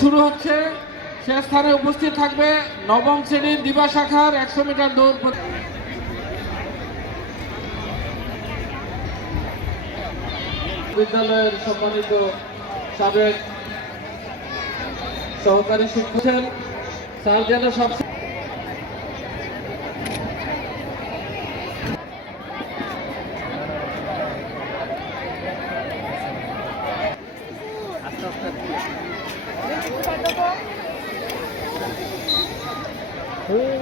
শুরু হচ্ছে। সে স্থানে উপস্থিত থাকবে নবম শ্রেণির দিবা শাখার একশো মিটার দৌড় বিদ্যালয়ের সম্মানিত সাবেক সহকারী শিক্ষক স্যার যেন সব বই যে বই বই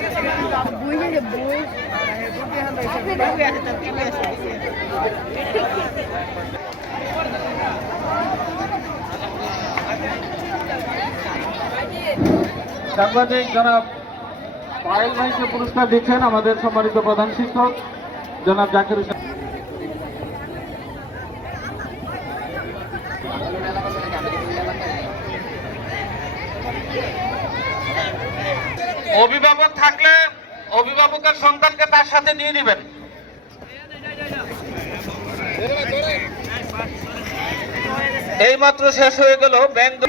আছে তো কি আছে সাংবাদিক জনাব পায়েল ভাইকে পুরস্কার দিচ্ছেন আমাদের সম্মানিত প্রধান শিক্ষক, জনাব জাকির হোসেন। অভিভাবক থাকলে অভিভাবকের সন্তানকে তার সাথে নিয়ে দিবেন। এই মাত্র শেষ হয়ে গেল ব্যাংক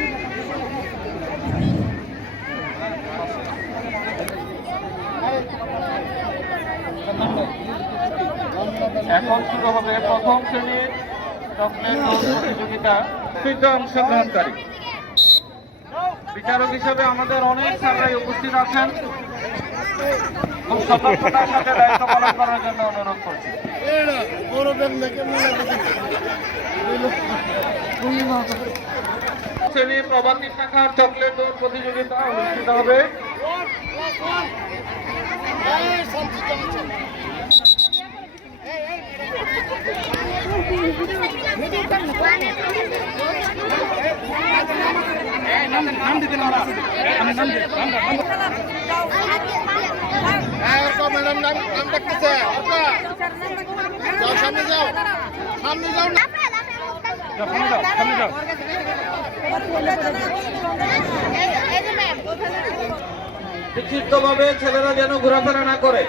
এখন শুরু হবে প্রথম শ্রেণির প্রতিযোগিতা অংশগ্রহণকারী বিচারক হিসেবে আমাদের অনেক স্যাররাই উপস্থিত আছেন। খুব সতর্কতার সাথে দায়িত্ব পালন করার জন্য অনুরোধ করছি। শ্রেণি শাখার চকলেট দৌড় প্রতিযোগিতা অনুষ্ঠিত হবে। বিক্ষিপ্তভাবে ছেলেরা যেন ঘোরাফেরা না করে।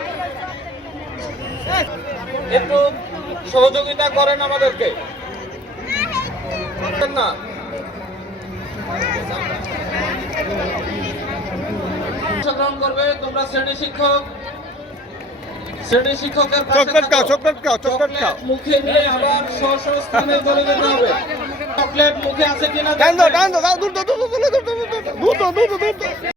একটু সহযোগিতা করেন আমাদেরকে। না। অংশগ্রহণ করবে। তোমরা শ্রেণি শিক্ষক। শ্রেণি শিক্ষকের চকলেট খাও। চকলেট খাও চকলেট খাও। মুখে নিয়ে আবার স্ব স্ব স্থানে চলে যেতে হবে। চকলেট মুখে আছে কিনা দাও দাও দাও দূর দূর দূর দূর দূর দূর দূর দূর দূর দূর